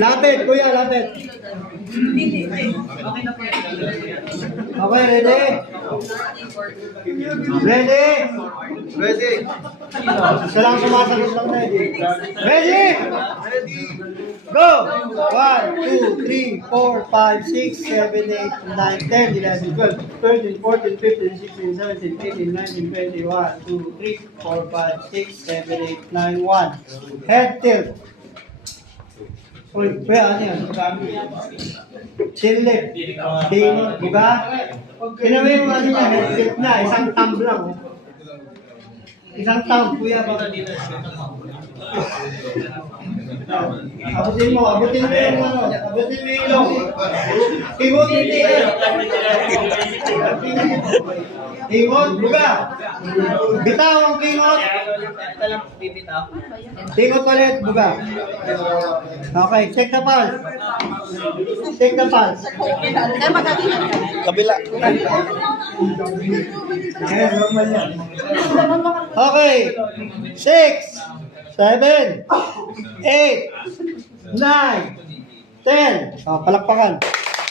Lapit, kuya, lapit. Okay, ready? Ready? Ready? Isa lang sumasagot lang ready. Ready? Go! 1, 2, 3, 4, 5, 6, 7, 8, 9, 10, 11, 12, 13, 14, 15, 16, 17, 18, 19, 20, 1, 2, 3, 4, 5, 6, 7, 8, 9, 1. Head tilt. Uy, kuya, ano yan? Chin lift. Tingin, buga. Kinawi mo ano yan, head tilt na. Isang thumb lang. Oh. Isang thumb, kuya. Abutin mo yung ano. Abutin mo yung ilong. Tingot, hindi. Tingot, buga. Bitaw ang tingot. Tingot ulit, buga. Okay, check the pulse. Check the pulse. Kabila. Ayan, normal yan. Okay. 6, 7, 8, 9, 10. Palakpakan.